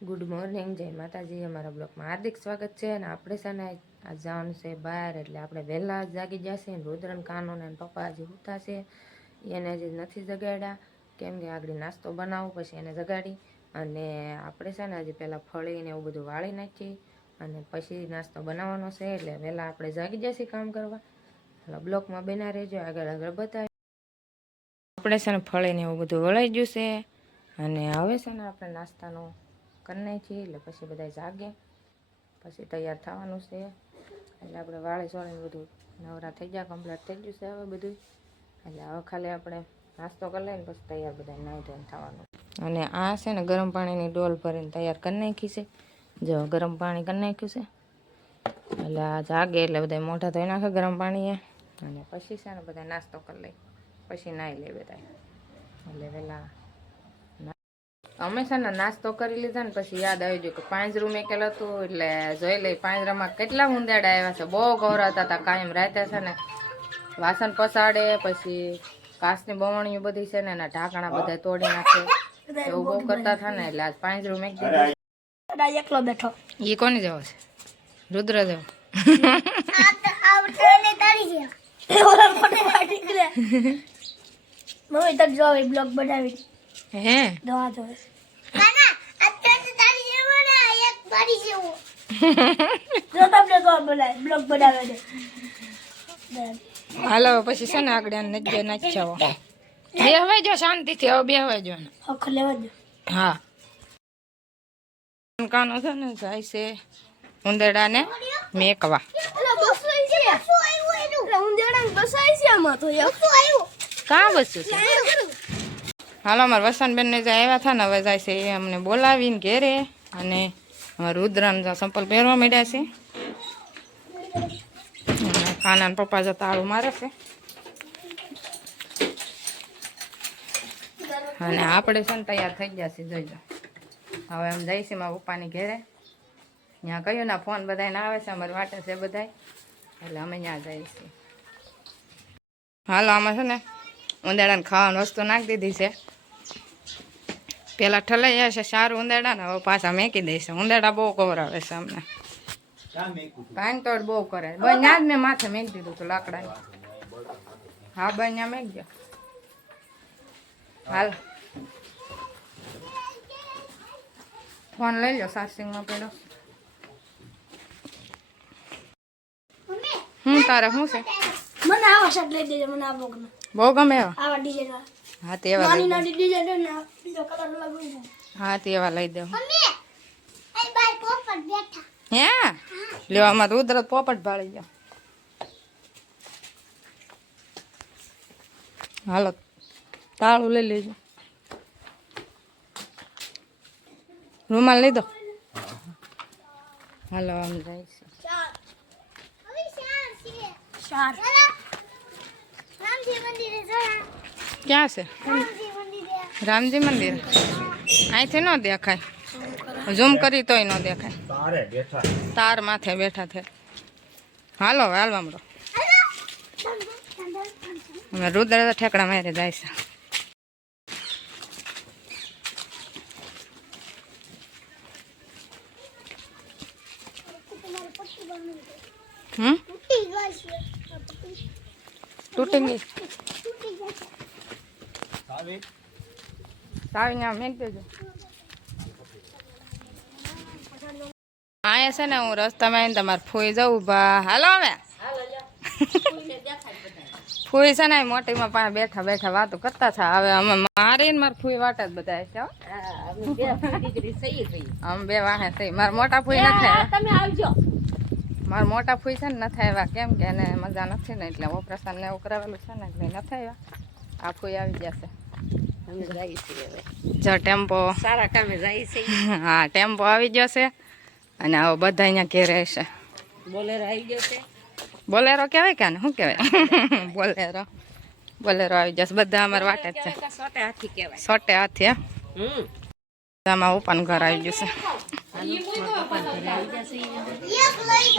Good morning, જય માતાજી। અમારા બ્લોગમાં હાર્દિક સ્વાગત છે। અને આપણે છે ને આજ જવાનું છે બહાર, એટલે આપણે વહેલા જાગી જશે। રુદ્રન કાનો ને પપ્પા હજી સૂતા છે, એને હજી નથી જગાડ્યા, કેમ કે આગળ નાસ્તો બનાવું પછી એને જગાડી। અને આપણે છે ને હજી પહેલાં ફળીને એવું બધું વાળી નાખીએ અને પછી નાસ્તો બનાવવાનો છે, એટલે વહેલા આપણે જાગી જશે કામ કરવા। એટલે બ્લોગમાં બના રહેજો, આગળ આગળ બતાવી। આપણે છે ને ફળીને એવું બધું વળાઈ ગયું છે, અને હવે છે ને આપણે નાસ્તાનો કરી નાખીએ, એટલે પછી બધા જાગે પછી તૈયાર થવાનું છે। એટલે આપણે વાળી સોળીને બધું નવરા થઈ ગયા, કમ્પ્લીટ થઈ ગયું છે હવે બધું। એટલે હવે ખાલી આપણે નાસ્તો કરી લઈને પછી તૈયાર બધા નાહી ધોઈને થવાનું। અને આ છે ને ગરમ પાણીની ડોલ ભરીને તૈયાર કરી નાખી છે, જો ગરમ પાણી કરી નાખ્યું છે। એટલે આ જાગે એટલે બધા મોઢા ધોઈ નાખે ગરમ પાણીએ, અને પછી છે ને બધા નાસ્તો કરી લઈ પછી નાહી લે બધા। એટલે પેલા અમે છે ને નાસ્તો કરી લીધા ને પછી યાદ આવી ગયું કે પાંજરું મેકેલું હતું, એટલે જોઈ લઈ પાંજરામાં કેટલા ઉંદેડા આવ્યા છે, બહુ ગૌરાતા હતા કાયમ રાતે છે ને વાસણ પસાડે, પછી કાચની બવણીઓ બધી છે ને એના ઢાંકણા બધા તોડી નાખે, એવું બહુ કરતા હતા ને, એટલે આજ પાંજરું મેક દીધું। એકલો બેઠો એ કોની જવો છે? રુદ્ર જવો? મમ્મી તક જો બ્લોગ બનાવી હે દવા દો કાના અત્યારે તારી જેવો ને એક તારી જેવો જો તમને કોણ બનાવે બ્લોગ બનાવે છે। હાલો પછી છે ને આગળ નજ્જો નાખ્યો બે હવે જો શાંતિથી હવે બે હવે જો હખ લેવા દો। હા કાનો છે ને જાય છે ઉંદરડાને મેકવા। એલા બસાઈ છે બસો આવ્યો એનું ઉંદેડાને બસાઈ છે આમાં તો બસો આવ્યો કાં વસ્તુ છે? હાલો અમારા વસંતબેન ને જે આવ્યા હતા ને હવે જાય છે એ અમને બોલાવીને ઘેરે, અને અમારા રુદ્રન સંપલ પહેરવા માંડ્યા છે, કાના પપ્પા જો તાળું મારે છે। અને આપણે છે ને તૈયાર થઈ ગયા છે, જોઈ લો હવે એમ જઈશે મારા પપ્પાની ઘેરે। ત્યાં કહ્યું ના ફોન બધાને આવે છે, અમારે વાટે છે બધાય, એટલે અમે ત્યાં જઈશું। હાલો આમાં છે ને ઉંદેડાને ખાવાની વસ્તુ નાખી દીધી છે, પેલા ઠલાઈ જાય છે સારું ઉંદેડા ને, હવે પાછા મેકી દઈશે। ઉંદેડા બહુ કવરાવે છે અમને, ભાંગ તોડ બહુ કરે। ત્યાં જ મેં માથે મેકી દીધું હતું લાકડા। હા ભાઈ ત્યાં મેક ગયો। હાલ ફોન લઈ લો, ચાર્જિંગમાં પડ્યો। હું તારે શું છે? મને આવા શર્ટ લઈ દેજો, મને આ બ્લોગ માં બહુ ગમે એવા? આવા ડિઝાઇન વાળા। હા તે એવા નાની લઈ નાની ડિઝાઇન ને બીજો કલર અલગ હોય છે। હા તે એવા લઈ દઉં। મમ્મી એ બાય પોપટ બેઠા હે લ્યો આમાં રુદ્ર પોપટ ભાળી ગયો। હાલો તાળું લઈ લેજો, રૂમાલ લઈ દો। હાલો આમ જાય છે ચાર હવે ચાર છે ચાર રામજી મંદિરે જરા ક્યાં છે? રામજી મંદિરે રામજી મંદિર અહીંથી ન દેખાય, ઝૂમ કરી તોય ન દેખાય, તાર માથે બેઠા છે। હાલો હાલવા મળો, અમે રુદ્ર ઠેકડા મારે જાય છે। તૂટી ગઈ સાવી ને મેક દેજો। આયા છે ને હું રસ્તામાં આવીને તમારે ફૂઈ જવું બા। હાલો હવે ફૂઈ છે ને મોટીમાં પાસે બેઠા બેઠા વાતો કરતા હતા, હવે અમે મારી ને મારા ફૂઈ વાટ જ બધા છે। અમે બે વાહે થઈ, મારા મોટા ફૂઈ નથી આવ્યા, મારા મોટા ફૂઈ છે ને નથી આવ્યા, કેમ કે એને મજા નથી ને, એટલે ઓપરેશન ને એવું કરાવેલું છે ને એટલે નથી આવ્યા। આ ફૂઈ આવી જશે જો ટેમ્પો સારા કામે જાય છે। હા ટેમ્પો આવી ગયો છે, અને આવો બધા અહીંયા ઘેરે છે। બોલેરો આવી ગયો છે, બોલેરો કહેવાય કે ને શું કહેવાય? બોલેરો બોલેરો આવી જશે, બધા અમારે વાટે જ છે। સોટે હાથી કહેવાય, સોટે હાથી આમાં ઉપન ઘર આવી ગયું છે।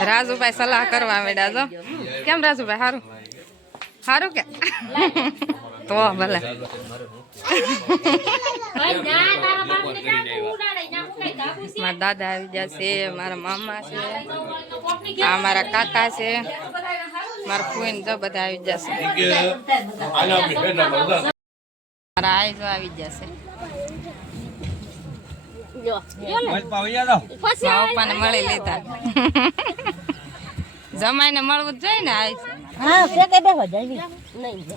રાજુભાઈ સલાહ કરવા માંડ્યા છો, કેમ રાજુભાઈ? સારું સારું કે તો ભલે મારા દાદા આવી ગયા છે, મારા મામા છે, આ મારા કાકા છે, મારા ફૂઈ તો બધા આવી જશે. મારા આઈ જો આવી જશે. પપ્પાને મળી લીધા. જમાઈને મળવું જ જોઈએ ને. હા ફેકે બેહો જઈવી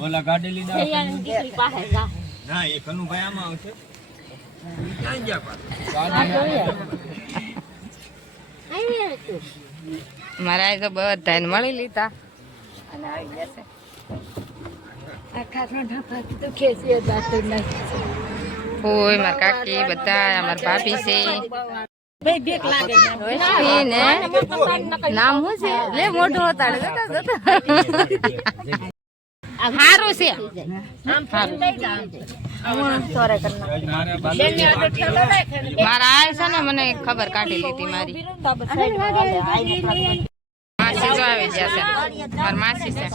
ઓલા ગાડી લીધા દીકરી પાસે જા ના એ કનુભાઈ આમાં આવશે મારા આઈ તો બધાને મળી લીધા અને આવી જશે. ઓય મારા કાકી બધા મારા ભાભી છે. નામ શું છે? લે મોઢું હોતાડે સારું છે. મારા આ છે ને મને ખબર કાઢી લીધી મારી માસી જો આવી ગયા છે. મારી માસી છે.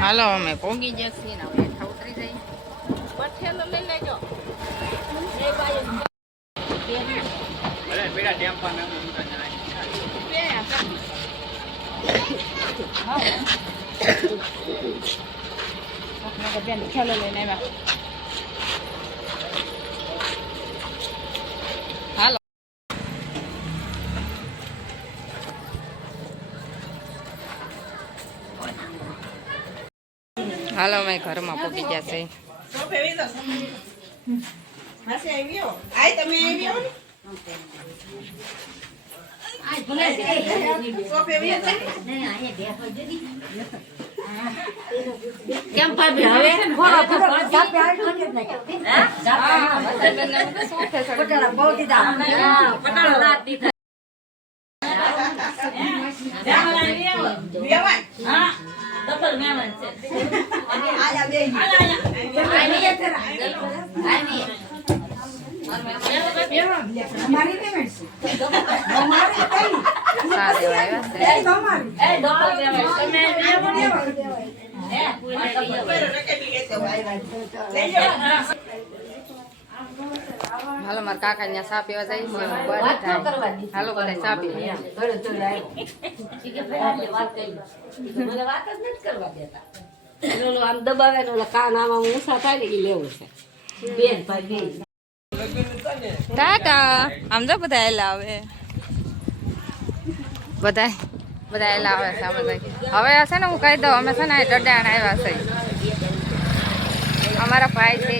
હાલો અમે પોગી જશે ને ઉતરી જઈએ. હાલો હાલો અમે ઘરમાં પોગી જશે. કેમ ભાભી હવે ઘોડો પટાળા બહુ દીધા પટાળા રાત દીધા હા ડબલ મેમન છે આયા બે અમારી પેમેન્ટ છે અમારી કઈ સાદે આવ્યા છે. એ ડબલ પેમેન્ટ તમે હાલો મારા કાકા ત્યાં ચા પીવા જાય છે. હાલો બધા ચા પીવા. આમ દબાવે ને ઓલા કાન આમાં ઊંચા થાય ને એ લેવું છે બેન ભાઈ ટાટા આમ તો બધા એલા આવે બધા બધા એલા આવે છે. અમે હવે હશે ને હું કહી દઉં અમે છે ને ડડાણ આવ્યા છે. અમારા ભાઈ છે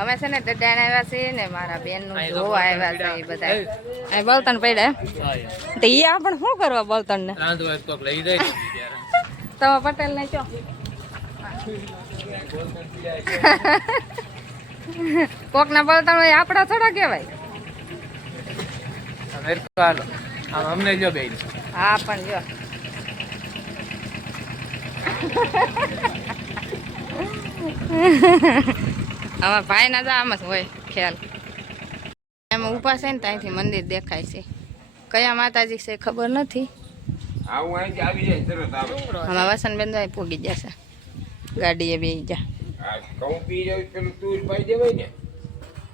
અમે છે ને ડડાણ આવ્યા છે ને મારા બેન નું જોવા આવ્યા છે. એ બધા અહીં બળતણ પડ્યા તો એ આપણે શું કરવા બળતણ ને તમે પટેલ ને ચો કોક ના બળતણ હોય આપડા થોડા કેવાય. અમને જો બે હા પણ જો અમારા ભાઈ ના આમ જ હોય ખ્યાલ. એમાં ઉભા છે ને ત્યાંથી મંદિર દેખાય છે. કયા માતાજી છે ખબર નથી. આમાં વસનબેન તો પૂગી જશે. ગાડીએ બે જા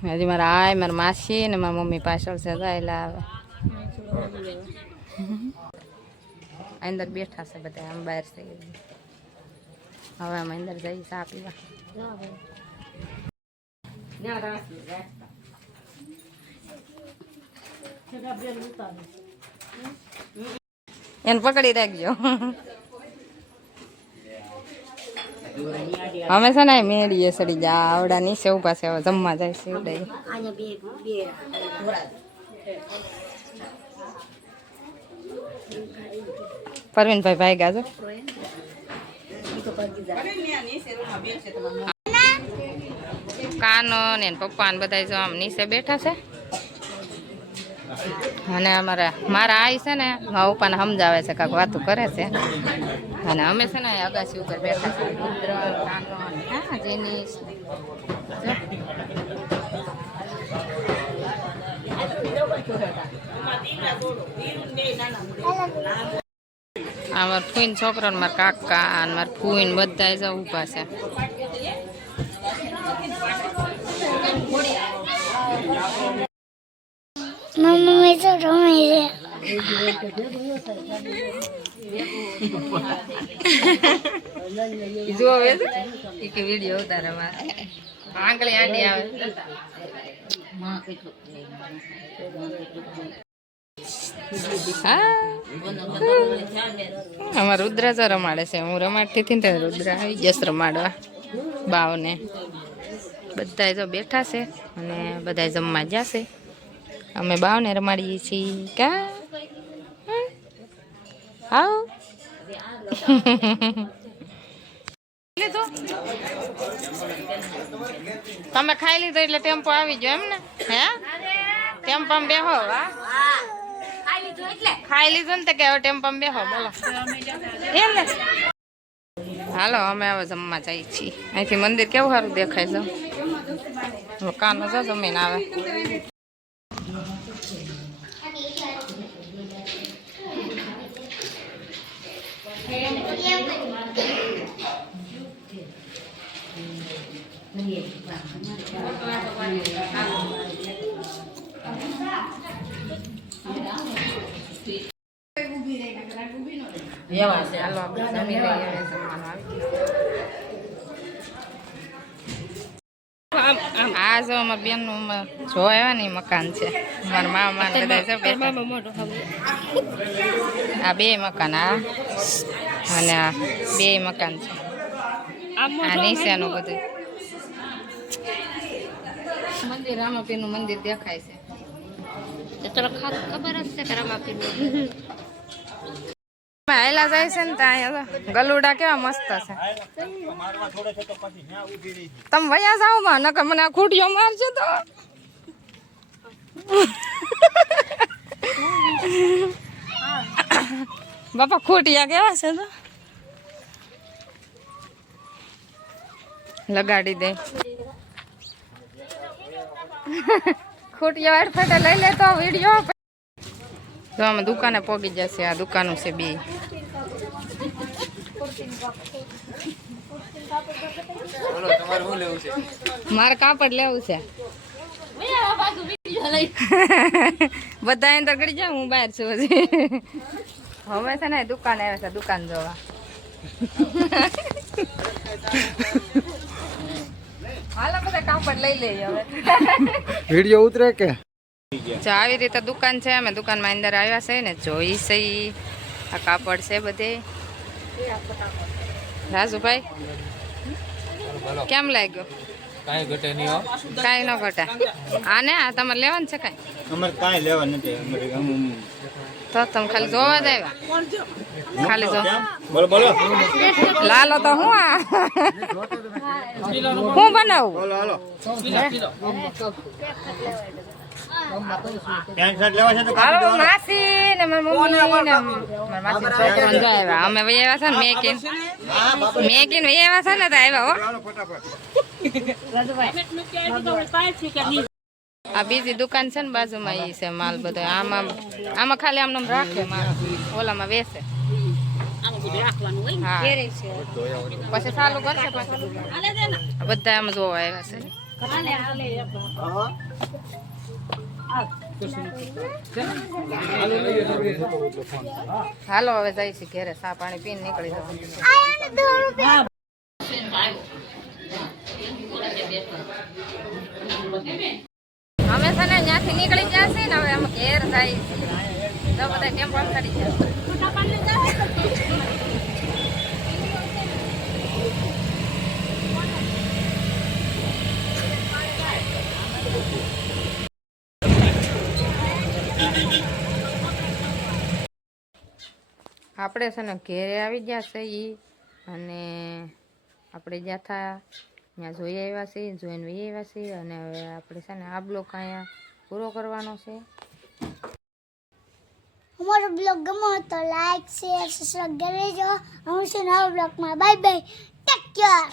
હજી મારા આય મારા માસી ને મારા મમ્મી પાછળ છે જાયેલા આવે. અંદર બેઠા છે બધા આમ બહાર છે. હવે અમે અંદર જઈ ચા પીવા. એને પકડી રાખજો. અમે છે ને મેળીએ સડી જા આવડા નીચે ઉભા છે. હવે જમવા જાય છે ઉડાઈ. પરવીનભાઈ ભાઈ ગાજો કાનો ને પપ્પા ને બધા જો આમ નીચે બેઠા છે. અને મારા આઈ છે ને મારા પપ્પાને સમજાવે છે કાંક વાતો કરે છે. અને અમે છે ને અગાસી ઉપર બેઠા છે. રુદ્ર કાનો હા જેનીશ આ મારા ફૂઈન છોકરા ને મારા કાકા અને મારા ફૂઈન બધા જ ઊભા છે. મમ્મી તો રમે છે. જો હવે એક વિડિયો ઉતારે મારે આંગળી આંડી આવે. અમાર રુદ્રા તો રમાડે છે. હું રમાડતી હતી ને રુદ્રા આવી જશે રમાડવા. બાવને બધા જો બેઠા છે અને બધા જમવા જશે. અમે બાવને રમાડીએ છીએ. કા આવ તમે ખાઈ લીધો એટલે ટેમ્પો આવી ગયો એમ ને? હે ટેમ્પો બેહો. ખાઈ લીધું ને તો કે હવે ટેમ્પો બેહો. બોલો એમ ને? હાલો અમે હવે જમવા જઈએ છીએ. અહીંથી મંદિર કેવું સારું દેખાય છે. કાનો જો જમીન આવે. હાલો આપણે જમી લઈએ. આ જો અમારા બેન નું જોવા ને મકાન છે. મારા મામા ને બધા આ બે મકાન અને આ બે મકાન છે. આ નીચેનું બધું મંદિર રામાપીર નું મંદિર દેખાય છે. ખબર જ છે કે રામાપીર હાયલા જાય છે ને ત્યાં ગલુડા કેવા મસ્ત છે. તમે વયા જાઓ માં નકર મને આ ખૂટીઓ મારશે તો. બાપા ખૂટિયા કેવા છે તો લગાડી દે. ખૂટિયા વાળ ફેટે લઈ લે તો વિડીયો. તો અમે દુકાને પોગી જશે. આ દુકાનો છે બે. મારે કાપડ લેવું છે. બધા અંદર ગળી જાય. હું બહાર છું હજી. હવે છે ને દુકાન આવે છે દુકાન જોવા. હાલો બધા કાપડ લઈ લઈએ હવે. વિડિયો ઉતરે કે આવી રીતે દુકાન છે. અમે દુકાનમાં અંદર આવ્યા છે ને જોઈ છે. આ કાપડ છે બધે. રાજુભાઈ કેમ લાગ્યો? કાઈ ઘટે નહીં હો. કાઈ ન ઘટે. આને આ તમારે લેવાનું છે કાઈ? અમારે કાઈ લેવા નથી. તો તમે ખાલી જોવા જ આવ્યા? ખાલી જો બોલો બોલો. લાલો તો હું હું બનાવું? બોલો હાલો. પેન્ટ શર્ટ લેવા છે તો હાલો માસી ને મારી મમ્મી ને મારા માસી છોકરો જો આવ્યા. અમે વહી આવ્યા છે ને મેકીન વહી આવ્યા છે ને તો આવ્યા હો. આ બીજી દુકાન છે ને બાજુમાં ઈ છે માલ બધો. આમાં ખાલી આમ રાખે માલ. ઓલામાં વેચે. હા પછી ચાલુ કરશે પાછું. બધા આમ જોવા આવ્યા છે. હાલો હવે જઈ છે ઘેરે. ચા પાણી પીને નીકળી જશે. અમે છે ને ત્યાંથી નીકળી જશે ને હવે અમે ઘેર જાય છે. તો બધા ટેમ્પો ચડી જશે. આપણે છે ને ઘેરે આવી ગયા છે ઈ. અને આપણે જ્યાં થા ત્યાં જોઈ આવ્યા છીએ. જોઈને વી આવ્યા છીએ. અને હવે આપણે છે ને આ બ્લોક અહીંયા પૂરો કરવાનો છે. અમારો બ્લોગ ગમ્યો તો લાઈક શેર સબસ્ક્રાઇબ કરી દેજો. હું છું નવા બ્લોગમાં. Bye bye. Take care.